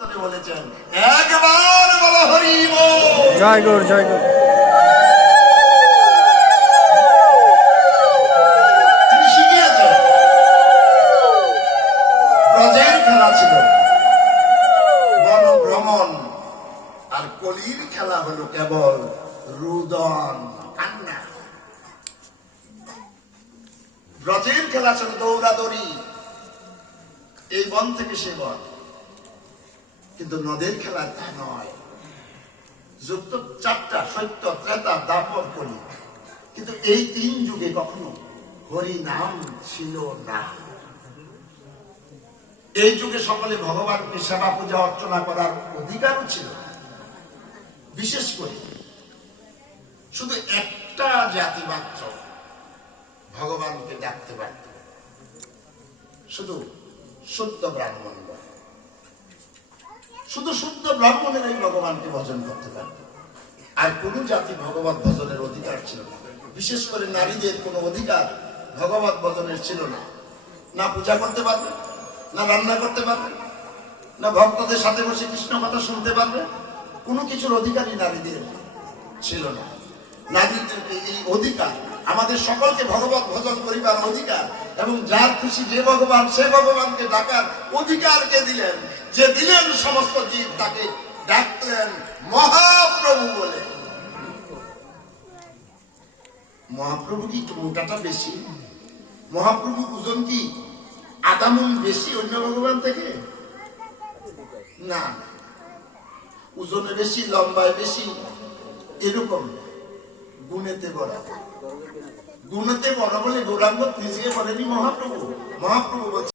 বলেছেন একবার বলো হরি বল। জয় গৌর জয় গৌর। তিনি শিখিয়েছেন ব্রজের খেলা ছিল বনভ্রমণ, আর কলির খেলা হলো কেবল রুদন কান্না। ব্রজের খেলা ছিল দৌড়াদৌড়ি, এই বন থেকে সে বন, কিন্তু নদের খেলা তা নয়। যুক্ত চারটা, সত্য, ত্রেতা, দাপর, কলি, কিন্তু এই তিন যুগে কখনো হরি নাম ছিল না। এই যুগে সকলে ভগবানকে সেবা পূজা অর্চনা করার অধিকারও ছিল। বিশেষ করে শুধু একটা জাতি মাত্র ভগবানকে ডাকতে পারত, শুধু শুদ্ধ ব্রাহ্মণ। শুধু শুদ্ধ ব্রাহ্মণের এই ভগবানকে ভজন করতে পারত, আর কোন জাতি ভগবত ভজনের অধিকার ছিল না। বিশেষ করে নারীদের কোনো অধিকার ভগবত ভজনের ছিল না। না পূজা করতে পারবে, না রান্না করতে পারবে, না ভক্তদের সাথে বসে কৃষ্ণ কথা শুনতে পারবে, কোনো কিছুর অধিকারই নারীদের ছিল না। নারীদের এই অধিকার, আমাদের সকলকে ভগবত ভজন করিবার অধিকার, এবং যার খুশি যে ভগবান সে ভগবানকে ডাকার অধিকারকে দিলেন। যে দিলেন সমস্ত জীব তাকে ডাকলেন মহাপ্রভু বলে। মহাপ্রভু কি মোটাটা বেশি? মহাপ্রভু ওজন কি আদামন বেশি অন্য ভগবান থেকে? না, ওজনে বেশি, লম্বায় বেশি, এরকম গুণেতে বড়। গুণতে বড় বলে গৌরাঙ্গ নিজেকে বলেনি মহাপ্রভু। মহাপ্রভু বলছে